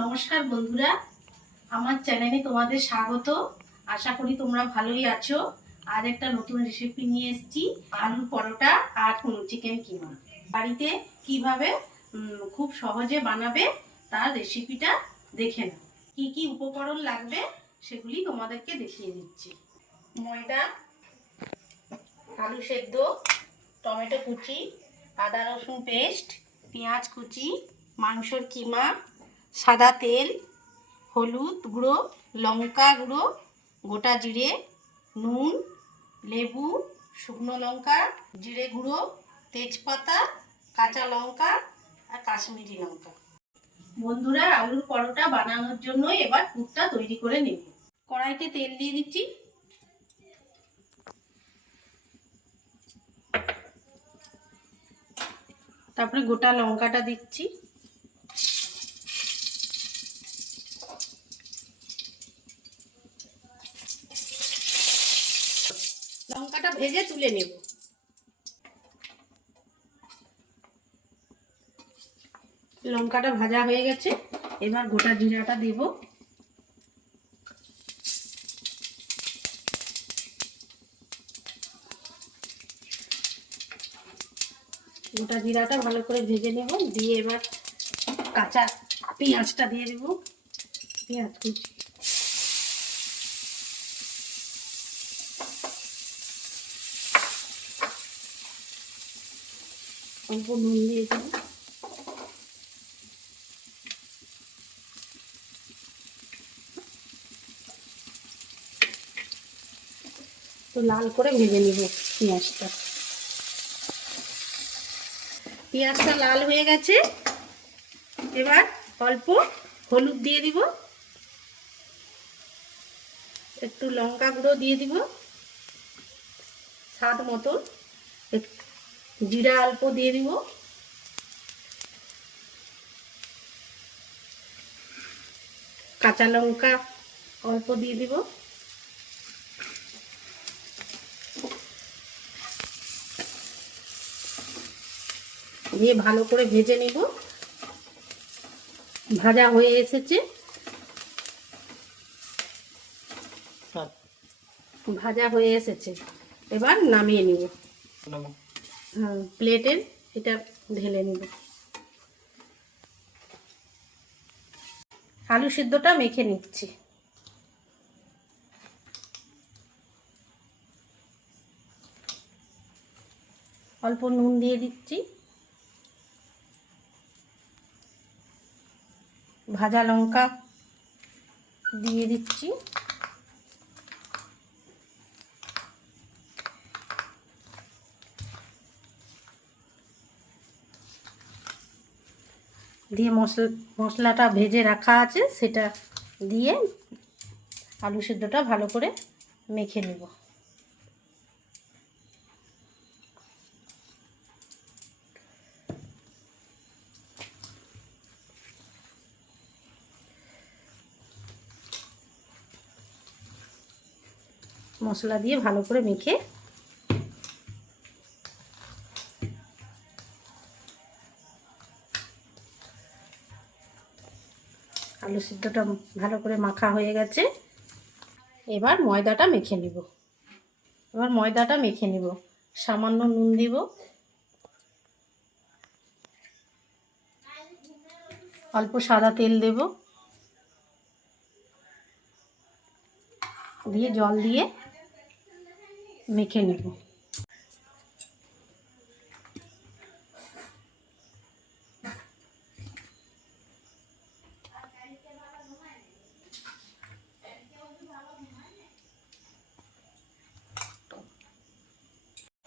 নমস্কার বন্ধুরা, আমার চ্যানেলে তোমাদের স্বাগত। আশা করি তোমরা ভালোই আছো। আজ একটা নতুন রেসিপি নিয়ে এসেছি, আলুর পরোটা আর চিকেন কিমা। বাড়িতে কিভাবে খুব সহজে বানাবে তার রেসিপিটা দেখে নাও। কি কি উপকরণ লাগবে সেগুলি তোমাদেরকে দেখিয়ে দিচ্ছি। ময়দা, আলু সেদ্ধ, টমেটো কুচি, আদা রসুন পেস্ট, পেঁয়াজ কুচি, মাংসর কিমা, সাদা তেল, হলুদ গুঁড়ো, লঙ্কা গুঁড়ো, গোটা জিরে, নুন, লেবু, শুকনো লঙ্কা, জিরে গুঁড়ো, তেজপাতা, কাঁচা লঙ্কা আর কাশ্মীরি লঙ্কা। বন্ধুরা, আলুর পরোটা বানানোর জন্য এবার পুরটা তৈরি করে নেব। কড়াইতে তেল দিয়ে দিচ্ছি। তারপরে গোটা লঙ্কাটা দিচ্ছি। লঙ্কাটা ভেজে তুলে নেব। লঙ্কাটা ভাজা হয়ে গেছে, এবার গোটা জিরাটা দেব। গোটা জিরাটা ভালো করে ভেজে নেব, দিয়ে এবার কাঁচা পেঁয়াজটা দিয়ে দেব। পেঁয়াজ কুচি, অল্প নুন দিয়ে দেব। তো লাল করে ভেজে নেব পেঁয়াজটা। পেঁয়াজটা লাল হয়ে গেছে, এবার অল্প হলুদ দিয়ে দিব, একটু লঙ্কা গুঁড়ো দিয়ে দিব স্বাদ মতো, জিরা অল্প দিয়ে দিব, কাঁচা লঙ্কা অল্প দিয়ে দিব, দিয়ে ভালো করে ভেজে নিব। ভাজা হয়ে এসেছে, এবার নামিয়ে নিব। প্লেটে এটা ঢেলে নিব। আলু সিদ্ধটা মেখে নিচ্ছি। অল্প নুন দিয়ে দিচ্ছি, ভাজা লঙ্কা দিয়ে দিচ্ছি, দিয়ে মশলাটা ভেজে রাখা আছে সেটা দিয়ে আলু সিদ্ধটা ভালো করে মেখে নেব। মশলা দিয়ে ভালো করে মেখে আলু সিদ্ধটা ভালো করে মাখা হয়ে গেছে, এবার ময়দাটা মেখে নিব। সামান্য নুন দিব, অল্প সাদা তেল দেব, দিয়ে জল দিয়ে মেখে নেব।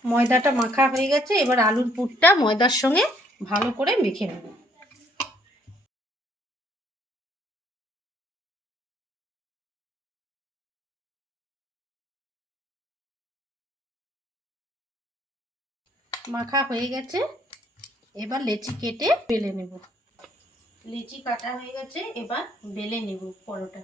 ময়দাটা মাখা হয়ে গেছে, এবার আলুর পুরটা ময়দার সঙ্গে ভালো করে মেখে নেব। মাখা হয়ে গেছে, এবার লেচি কেটে বেলে নেব। লেচি কাটা হয়ে গেছে, এবার বেলে নেব পরোটা।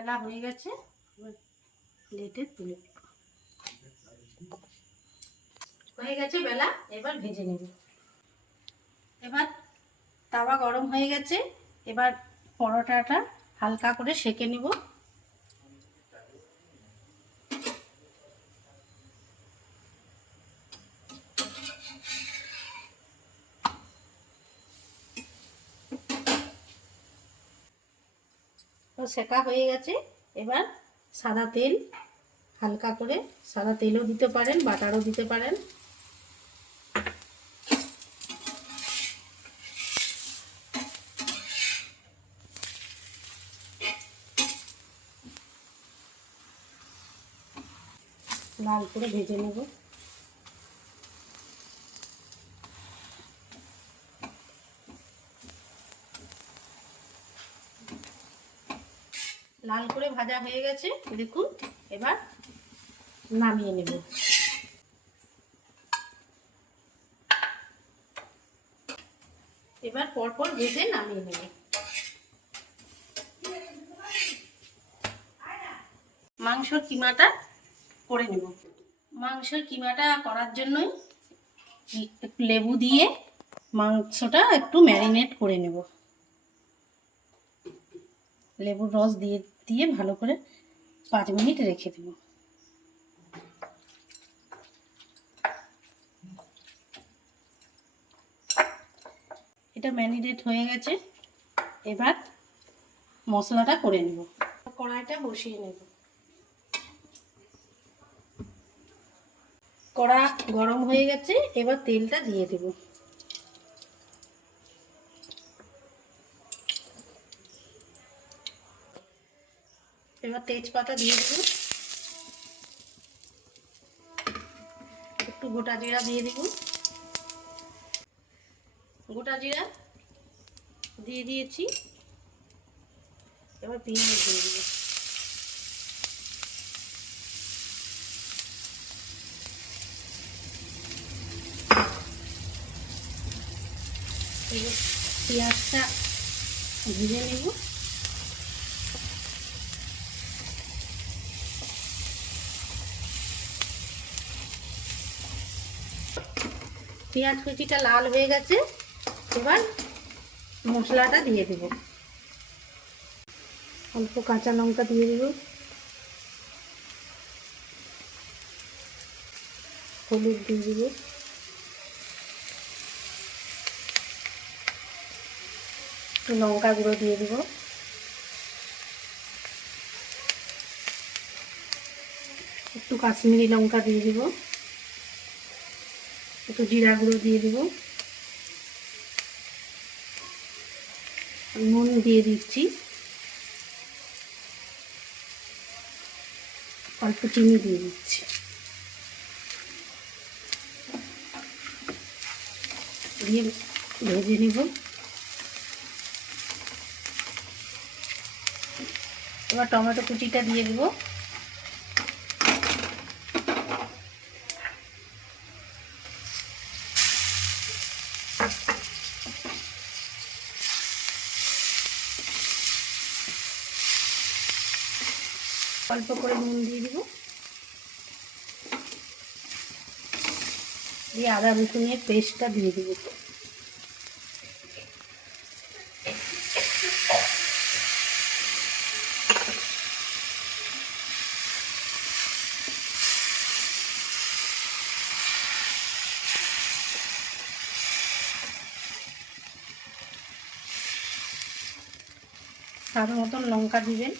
বেলা হয়ে গেছে, প্লেটে তুলে হয়ে গেছে বেলা, এবার ভেজে নেব। এবার তাওয়া গরম হয়ে গেছে, এবার পরোটাটা হালকা করে সেঁকে নেব। তো সেঁকা হয়ে গেছে, এবার সাদা তেল হালকা করে, সাদা তেলও দিতে পারেন, বাটারও দিতে পারেন। লাল করে ভেজে নেব। লাল করে ভাজা হয়ে গেছে দেখুন, এবার নামিয়ে নেব। এবার পরপর ভেজে নামিয়ে নেব। মাংসর কিমাটা করে নেব। মাংসের কিমাটা করার জন্যই একটু লেবু দিয়ে মাংসটা একটু ম্যারিনেট করে নেব। লেবুর রস দিয়ে দিয়ে ভালো করে 5 মিনিট রেখে দেব। এটা ম্যারিনেট হয়ে গেছে, এবার মশলাটা করে নেব। কড়াইটা বসিয়ে নেব। কড়া গরম হয়ে গেছে, এবার তেলটা দিয়ে দেব। এবার তেজপাতা দিয়ে দেব, একটু গোটা জিরা দিয়ে দেব। গোটা জিরা দিয়ে দিয়েছি, এবার পেঁয়াজ দিয়ে দেব। এবার পেঁয়াজটা ভেজে নেব। পেঁয়াজ কুচিটা লাল হয়ে গেছে, এবার মশলাটা দিয়ে দেব। অল্প কাঁচা লঙ্কা দিয়ে দেব, হলুদ দিয়ে দেব, লঙ্কা গুঁড়ো দিয়ে দেব, একটু কাশ্মীরি লঙ্কা দিয়ে দেব, একটু জিরা গুঁড়ো দিয়ে দেব, নুন দিয়ে দিচ্ছি, অল্প চিনি দিয়ে দিচ্ছি, দিয়ে ভেজে নেব। এবার টমেটো কুচিটা দিয়ে দেব। অল্প করে নুন দিয়ে দেব, দিয়ে আদা রসুনের পেস্টটা দিয়ে দেব। স্বাদ মতন লঙ্কা দিবেন।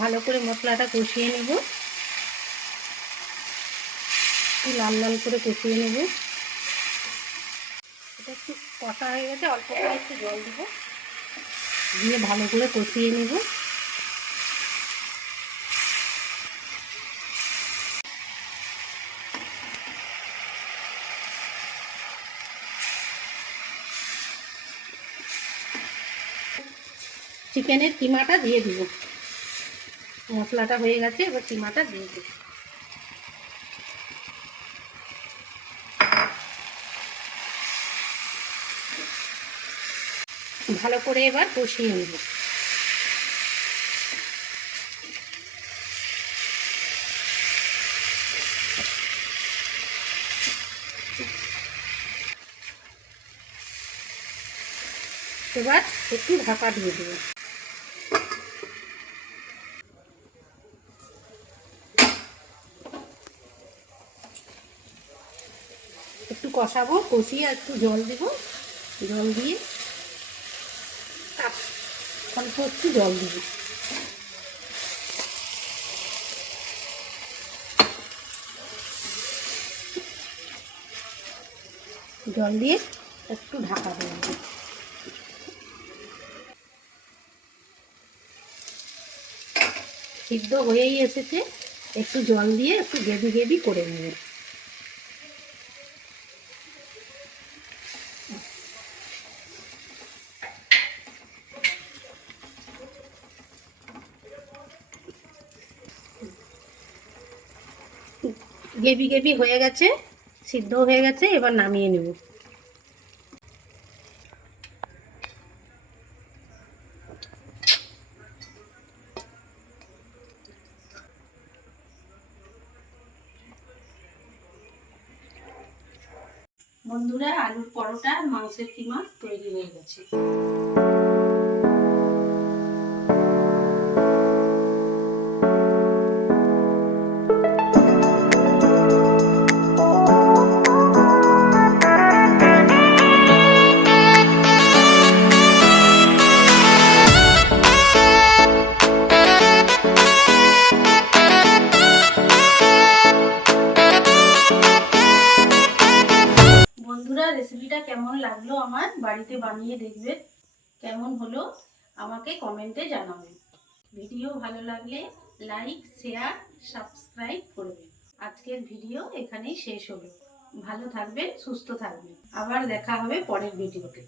ভালো করে মশলাটা কষিয়ে নেব, একটু লাল লাল করে কষিয়ে নেব। এটা একটু কষা হয়ে গেছে, অল্প করে একটু জল দেব, দিয়ে ভালো করে কষিয়ে নেব। চিকেনের কিমাটা দিয়ে দিব। মশলাটা হয়ে গেছে, এবার কিমাটা দিয়ে দেব। ভালো করে এবার কষিয়ে নেব। এবার একটু ঢাকা দিয়ে দেব। একটু কষাবো, কষিয়ে একটু জল দেব। জল দিয়ে অল্প একটু জল দিব। জল দিয়ে একটু ঢাকা দেব। সিদ্ধ হয়েই এসেছে, একটু জল দিয়ে একটু গ্রেভি গ্রেভি করে নেব। গ্রেভি গ্রেভি হয়ে গেছে, সিদ্ধ হয়ে গেছে, এবার নামিয়ে নেব। বন্ধুরা, আলুর পরোটা মাংসের কিমা তৈরি হয়ে গেছে। বন্ধুরা, রেসিপিটা কেমন লাগলো আমার বাড়িতে বানিয়ে দেখবেন। কেমন হলো আমাকে কমেন্টে জানাবেন। ভিডিও ভালো লাগলে লাইক, শেয়ার, সাবস্ক্রাইব করবেন। আজকের ভিডিও এখানেই শেষ হলো। ভালো থাকবেন, সুস্থ থাকবেন। আবার দেখা হবে পরের ভিডিওতে।